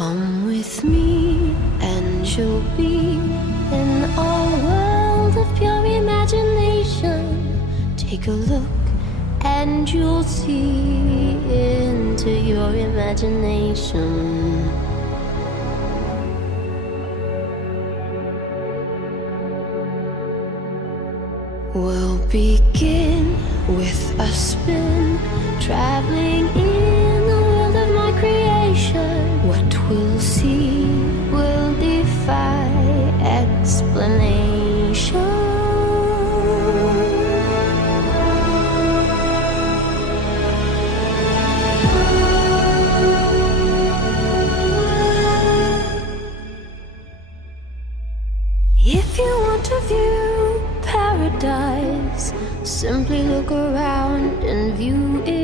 Come with me and you'll be in a world of pure imagination. Take a look and you'll see into your imagination. We'll begin with a spin, traveling in the world of my creation. What we'll see will defy explanation. If you want to view paradise, simply look around and view it.